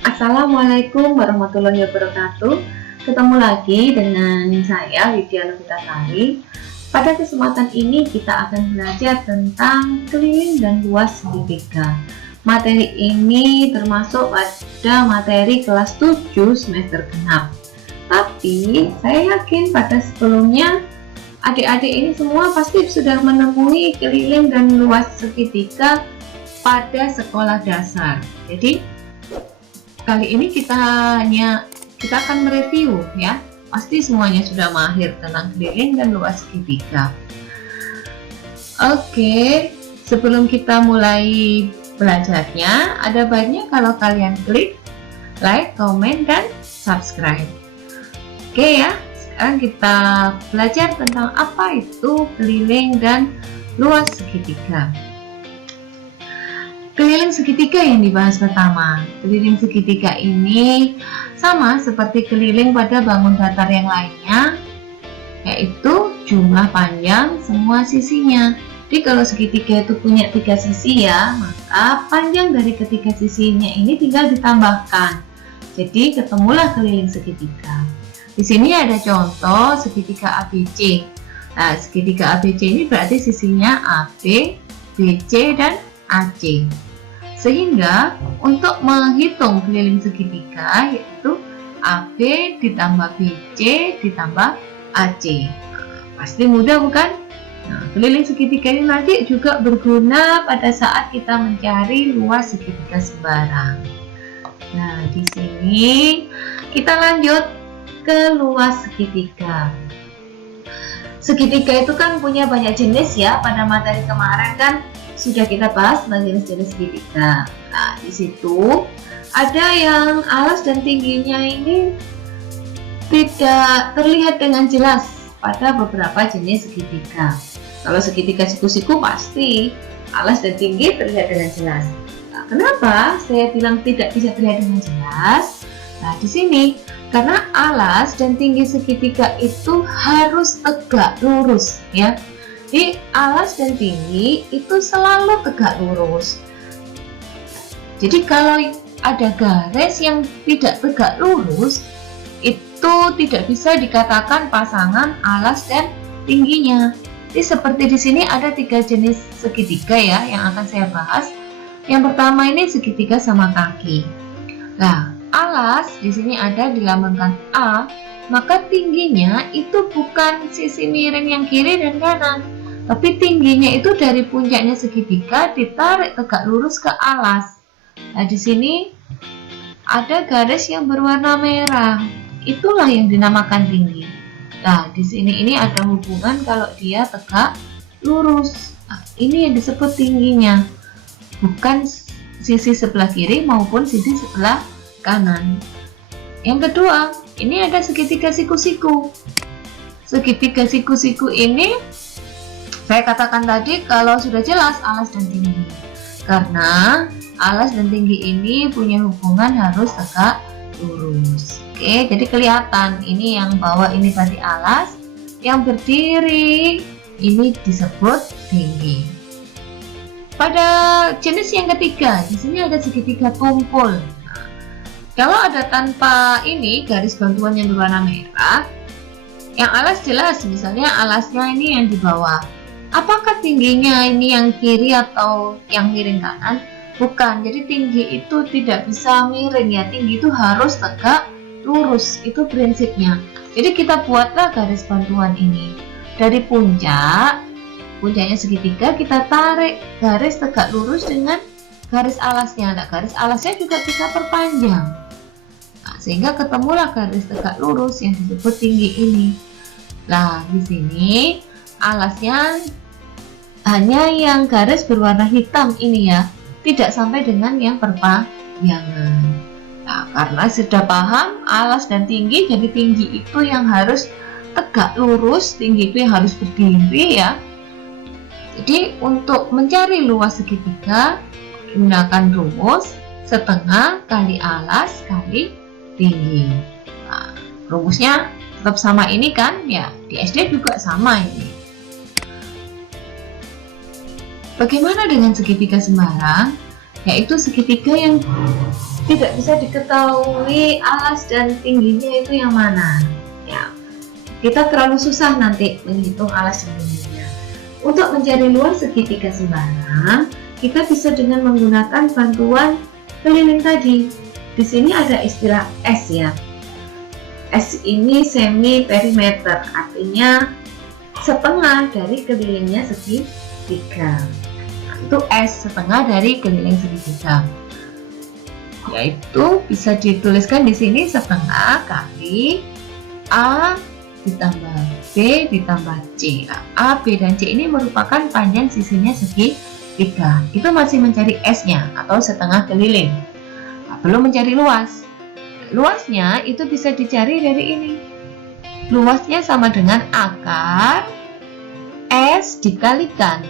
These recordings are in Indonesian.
Assalamualaikum warahmatullahi wabarakatuh. Ketemu lagi dengan saya Widya Novitasari. Pada kesempatan ini kita akan belajar tentang keliling dan luas segitiga. Materi ini termasuk pada materi kelas 7 semester genap. Tapi saya yakin pada sebelumnya adik-adik ini semua pasti sudah menemui keliling dan luas segitiga pada sekolah dasar. Jadi kali ini kita akan mereview ya. Pasti semuanya sudah mahir tentang keliling dan luas segitiga. Oke, sebelum kita mulai belajarnya, ada baiknya kalau kalian klik like, comment, dan subscribe. Oke ya, sekarang kita belajar tentang apa itu keliling dan luas segitiga. Keliling segitiga yang dibahas pertama. Keliling segitiga ini sama seperti keliling pada bangun datar yang lainnya, yaitu jumlah panjang semua sisinya. Jadi kalau segitiga itu punya 3 sisi ya, maka panjang dari ketiga sisinya ini tinggal ditambahkan. Jadi ketemulah keliling segitiga. Di sini ada contoh segitiga ABC. Nah, segitiga ABC ini berarti sisinya AB, BC, dan AC. Sehingga untuk menghitung keliling segitiga yaitu AB ditambah BC ditambah AC. Pasti mudah bukan? Nah, keliling segitiga ini nanti juga berguna pada saat kita mencari luas segitiga sembarang. Nah, di sini kita lanjut ke luas segitiga. Segitiga itu kan punya banyak jenis ya. Pada materi kemarin kan sudah kita bahas tentang jenis-jenis segitiga. Nah, di situ ada yang alas dan tingginya ini tidak terlihat dengan jelas pada beberapa jenis segitiga. Kalau segitiga siku-siku pasti alas dan tinggi terlihat dengan jelas. Nah, kenapa saya bilang tidak bisa terlihat dengan jelas? Nah, di sini karena alas dan tinggi segitiga itu harus tegak lurus ya. Jadi alas dan tinggi itu selalu tegak lurus. Jadi kalau ada garis yang tidak tegak lurus, itu tidak bisa dikatakan pasangan alas dan tingginya. Jadi seperti di sini ada 3 jenis segitiga ya yang akan saya bahas. Yang pertama ini segitiga sama kaki. Nah, alas di sini ada dilambangkan A, maka tingginya itu bukan sisi miring yang kiri dan kanan, tapi tingginya itu dari puncaknya segitiga ditarik tegak lurus ke alas. Nah, di sini ada garis yang berwarna merah. Itulah yang dinamakan tinggi. Nah, di sini ini ada hubungan kalau dia tegak lurus. Nah, ini yang disebut tingginya. Bukan sisi sebelah kiri maupun sisi sebelah kanan. Yang kedua, ini ada segitiga siku-siku. Segitiga siku-siku ini saya katakan tadi kalau sudah jelas alas dan tinggi. Karena alas dan tinggi ini punya hubungan harus tegak lurus. Oke, jadi kelihatan ini yang bawah ini tadi alas, yang berdiri ini disebut tinggi. Pada jenis yang ketiga, di sini ada segitiga tumpul. Nah, kalau ada tanpa ini garis bantuan yang berwarna merah, yang alas jelas, misalnya alasnya ini yang di bawah. Apakah tingginya ini yang kiri atau yang miring kanan? Bukan, jadi tinggi itu tidak bisa miring ya, tinggi itu harus tegak lurus, itu prinsipnya. Jadi kita buatlah garis bantuan ini. Dari puncaknya segitiga kita tarik garis tegak lurus dengan garis alasnya. Nah, garis alasnya juga kita perpanjang. Nah, sehingga ketemulah garis tegak lurus yang disebut tinggi ini. Nah, di sini alasnya hanya yang garis berwarna hitam ini ya, tidak sampai dengan yang perpanjangan. Nah, karena sudah paham alas dan tinggi, jadi tinggi itu yang harus tegak lurus, tinggi itu yang harus berdiri ya. Jadi untuk mencari luas segitiga gunakan rumus setengah kali alas kali tinggi. Nah, rumusnya tetap sama ini kan ya, di SD juga sama ini. Bagaimana dengan segitiga sembarang? Yaitu segitiga yang tidak bisa diketahui alas dan tingginya itu yang mana. Ya, kita terlalu susah nanti menghitung alas dan tingginya. Untuk mencari luas segitiga sembarang, kita bisa dengan menggunakan bantuan keliling tadi. Di sini ada istilah S ya. S ini semi perimeter, artinya setengah dari kelilingnya segitiga. Nah, itu S, setengah dari keliling segitiga. Yaitu bisa dituliskan di sini setengah kali A ditambah B ditambah C. A, B, dan C ini merupakan panjang sisinya segitiga. Itu masih mencari S-nya atau setengah keliling. Nah, belum mencari luas. Luasnya itu bisa dicari dari ini. Luasnya sama dengan akar S dikalikan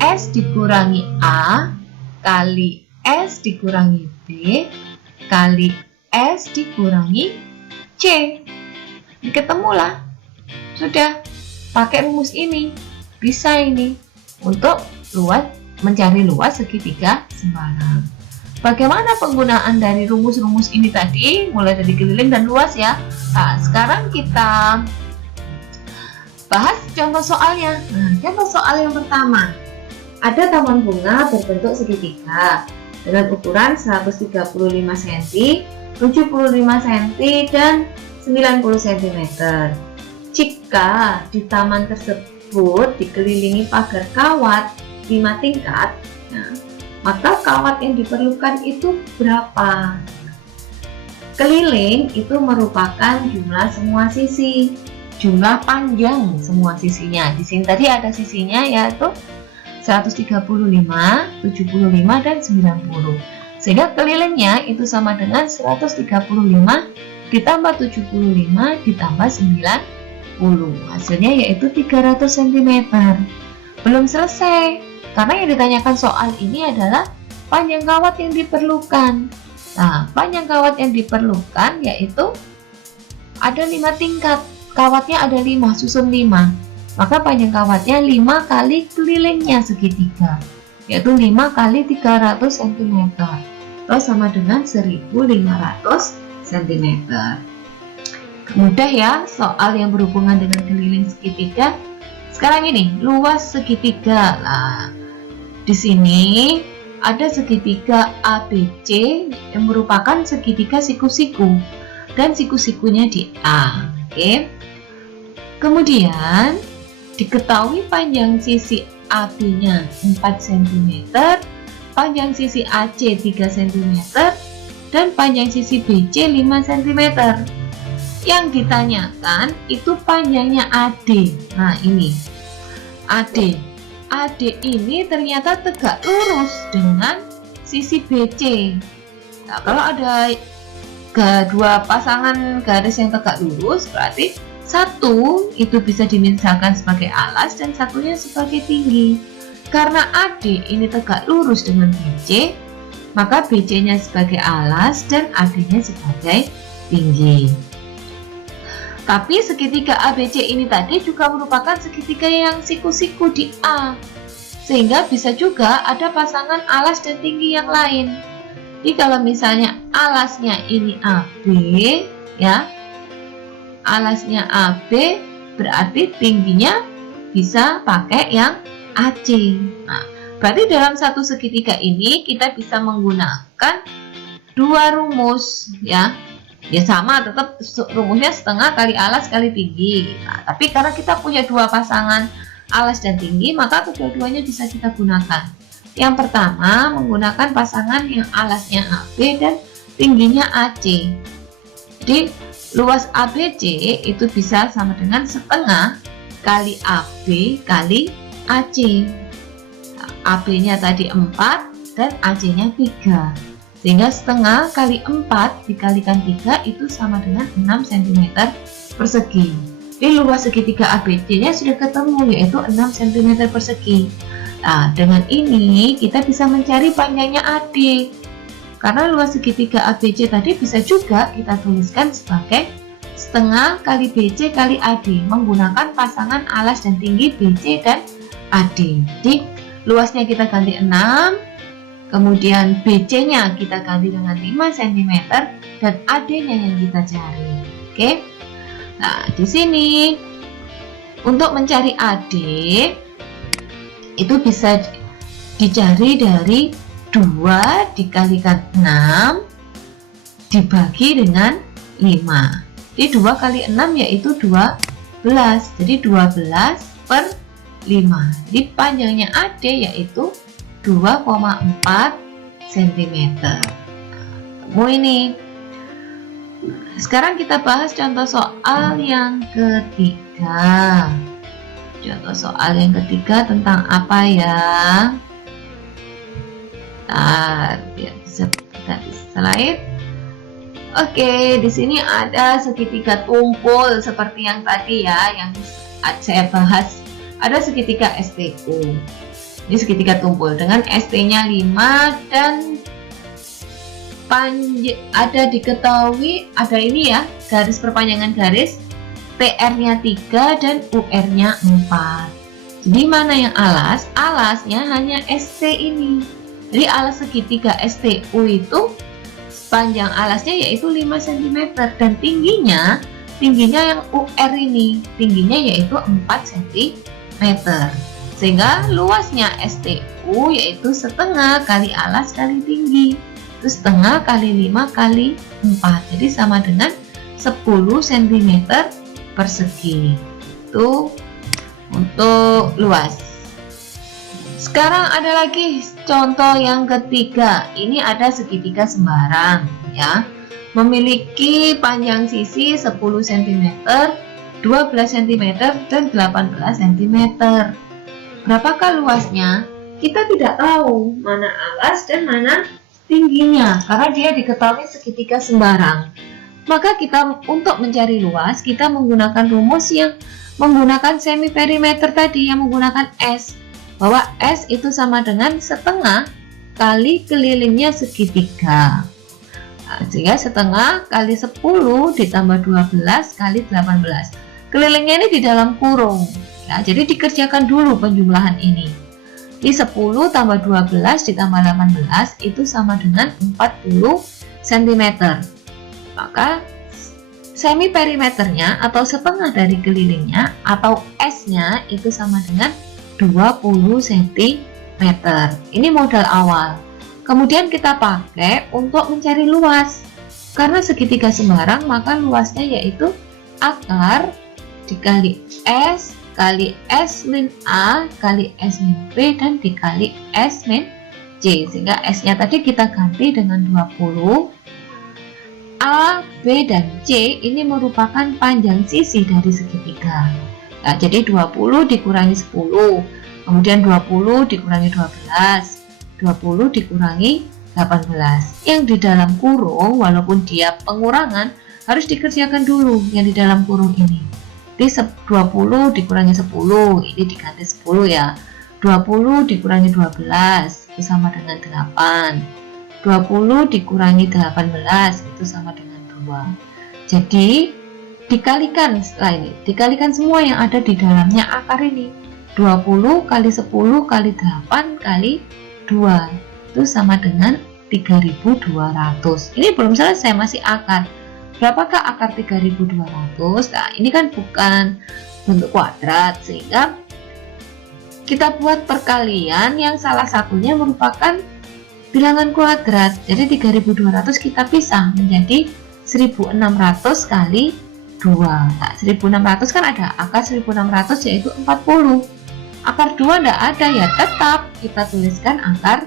S dikurangi A kali S dikurangi B kali S dikurangi C. Ketemulah. Sudah, pakai rumus ini. Bisa ini untuk mencari luas segitiga sembarang. Bagaimana penggunaan dari rumus-rumus ini tadi, mulai dari keliling dan luas ya. Nah, sekarang kita bahas contoh soalnya. Nah, contoh soal yang pertama. Ada taman bunga berbentuk segitiga dengan ukuran 135 cm, 75 cm, dan 90 cm. Jika di taman tersebut dikelilingi pagar kawat 5 tingkat, nah, maka kawat yang diperlukan itu berapa? Keliling itu merupakan jumlah semua sisi, jumlah panjang semua sisinya. Di sini tadi ada sisinya yaitu 135, 75, dan 90. Sehingga kelilingnya itu sama dengan 135 ditambah 75 ditambah 90. Hasilnya yaitu 300 cm. Belum selesai, karena yang ditanyakan soal ini adalah panjang kawat yang diperlukan. Nah, panjang kawat yang diperlukan yaitu ada 5 tingkat. Kawatnya ada 5, susun 5. Maka panjang kawatnya 5 kali kelilingnya segitiga, yaitu 5 kali 300 cm. Atau sama dengan 1500 cm. Mudah ya soal yang berhubungan dengan keliling segitiga. Sekarang ini luas segitiga. Nah, di sini ada segitiga ABC yang merupakan segitiga siku-siku dan siku-sikunya di A. Oke. Kemudian diketahui panjang sisi AB-nya 4 cm, panjang sisi AC 3 cm, dan panjang sisi BC 5 cm. Yang ditanyakan itu panjangnya AD. Nah, ini AD. AD ini ternyata tegak lurus dengan sisi BC. Nah, kalau ada dua pasangan garis yang tegak lurus, berarti satu itu bisa dimisalkan sebagai alas dan satunya sebagai tinggi. Karena AD ini tegak lurus dengan BC, maka BC-nya sebagai alas dan AD-nya sebagai tinggi. Tapi segitiga ABC ini tadi juga merupakan segitiga yang siku-siku di A, sehingga bisa juga ada pasangan alas dan tinggi yang lain. Jadi kalau misalnya alasnya ini AB, ya, alasnya AB, berarti tingginya bisa pakai yang AC. Nah, berarti dalam satu segitiga ini kita bisa menggunakan dua rumus, ya. Ya sama, tetap rumusnya setengah kali alas kali tinggi. Nah, tapi karena kita punya dua pasangan alas dan tinggi, maka kedua-duanya bisa kita gunakan. Yang pertama menggunakan pasangan yang alasnya AB dan tingginya AC. Jadi luas ABC itu bisa sama dengan setengah kali AB kali AC. Nah, AB-nya tadi 4 dan AC-nya 3. Sehingga setengah kali 4 dikalikan 3 itu sama dengan 6 cm persegi. Jadi luas segitiga ABC-nya sudah ketemu, yaitu 6 cm persegi. Nah, dengan ini kita bisa mencari panjangnya AD. Karena luas segitiga ABC tadi bisa juga kita tuliskan sebagai setengah kali BC kali AD menggunakan pasangan alas dan tinggi BC dan AD. Jadi luasnya kita ganti 6, kemudian BC-nya kita ganti dengan 5 cm, dan AD-nya yang kita cari. Oke. Nah, di sini untuk mencari AD itu bisa dicari dari 2 dikalikan 6 dibagi dengan 5. Jadi 2 kali 6 yaitu 12. Jadi 12 per 5. Jadi panjangnya AD yaitu 2,4 cm. Temu ini. Sekarang kita bahas contoh soal yang ketiga. Contoh soal yang ketiga tentang apa ya? Nah, biar bisa ganti slide. Oke, di sini ada segitiga tumpul seperti yang tadi ya, yang saya bahas. Ada segitiga STU. Ini segitiga tumpul dengan ST-nya 5 dan ada diketahui ada ini ya, garis perpanjangan garis, PR-nya 3 dan UR-nya 4. Jadi mana yang alas? Alasnya hanya ST ini. Jadi alas segitiga STU itu panjang alasnya yaitu 5 cm dan tingginya yang UR ini, tingginya yaitu 4 cm. Sehingga luasnya STU yaitu setengah kali alas kali tinggi. Itu setengah kali 5 kali 4, jadi sama dengan 10 cm persegi. Itu untuk luas. Sekarang ada lagi contoh yang ketiga. Ini ada segitiga sembarang ya, memiliki panjang sisi 10 cm, 12 cm dan 18 cm. Berapakah luasnya? Kita tidak tahu mana alas dan mana tingginya karena dia diketahui segitiga sembarang. Maka kita untuk mencari luas kita menggunakan rumus yang menggunakan semi perimeter tadi, yang menggunakan S, bahwa S itu sama dengan setengah kali kelilingnya segitiga. Nah, sehingga setengah kali 10 ditambah 12 kali 18. Kelilingnya ini di dalam kurung ya, jadi dikerjakan dulu penjumlahan ini. Di 10 tambah 12 ditambah 18 itu sama dengan 40 cm. Maka semi perimeternya atau setengah dari kelilingnya atau S-nya itu sama dengan 20 cm. Ini modal awal. Kemudian kita pakai untuk mencari luas. Karena segitiga sembarang maka luasnya yaitu akar dikali S kali S min A kali S min B dan dikali S min C, sehingga S nya tadi kita ganti dengan 20. A, B, dan C ini merupakan panjang sisi dari segitiga. Nah, jadi 20 dikurangi 10, kemudian 20 dikurangi 12, 20 dikurangi 18. Yang di dalam kurung walaupun dia pengurangan harus dikerjakan dulu yang di dalam kurung ini. Di 20 dikurangi 10, ini diganti 10 ya. 20 dikurangi 12 itu sama dengan 8. 20 dikurangi 18 itu sama dengan 2. Jadi dikalikan setelah ini, dikalikan semua yang ada di dalamnya akar ini. 20 kali 10 kali 8 kali 2 itu sama dengan 3200. Ini belum selesai, masih akar. Berapakah akar 3200? Nah, ini kan bukan bentuk kuadrat, sehingga kita buat perkalian yang salah satunya merupakan bilangan kuadrat. Jadi 3200 kita pisah menjadi 1600 kali 2. Nah, 1600 kan ada akar 1600 yaitu 40. Akar 2 tidak ada ya, tetap kita tuliskan akar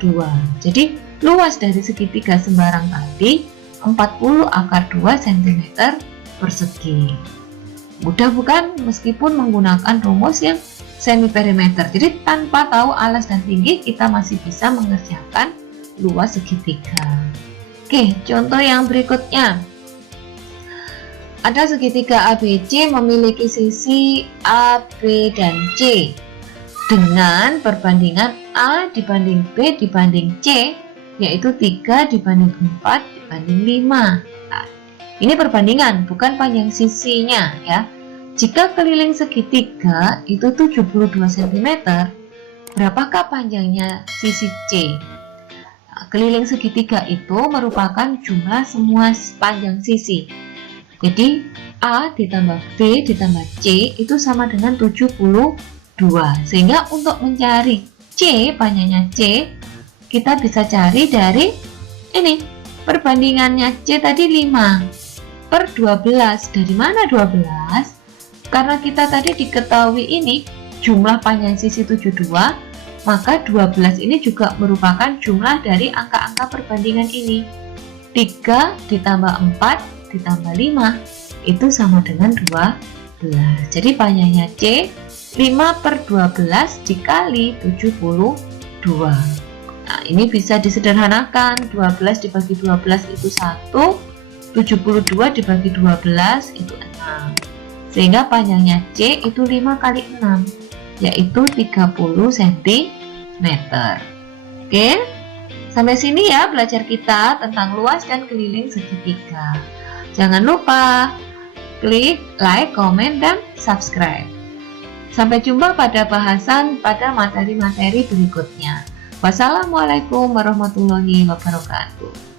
2. Jadi luas dari segitiga sembarang tadi 40 akar 2 cm persegi. Mudah bukan? Meskipun menggunakan rumus yang semi perimeter. Jadi tanpa tahu alas dan tinggi kita masih bisa mengerjakan luas segitiga. Oke, contoh yang berikutnya. Ada segitiga ABC memiliki sisi A, B, dan C dengan perbandingan A dibanding B dibanding C yaitu 3 dibanding 4 dibanding 5. Nah, ini perbandingan, bukan panjang sisinya ya. Jika keliling segitiga itu 72 cm, berapakah panjangnya sisi C? keliling segitiga itu merupakan jumlah semua panjang sisi. Jadi A ditambah B ditambah C itu sama dengan 72. Sehingga untuk mencari C, panjangnya C, kita bisa cari dari ini. Perbandingannya C tadi 5/12. Dari mana 12? Karena kita tadi diketahui ini jumlah panjang sisi 72, maka 12 ini juga merupakan jumlah dari angka-angka perbandingan ini. 3 ditambah 4 ditambah 5 itu sama dengan 12. Jadi panjangnya C 5/12 dikali 72. Nah, ini bisa disederhanakan. 12 dibagi 12 itu 1, 72 dibagi 12 itu 6. Sehingga panjangnya C itu 5 kali 6, yaitu 30 cm. Oke, sampai sini ya belajar kita tentang luas dan keliling segitiga. Jangan lupa klik like, komen, dan subscribe. Sampai jumpa pada bahasan pada materi-materi berikutnya. Wassalamualaikum warahmatullahi wabarakatuh.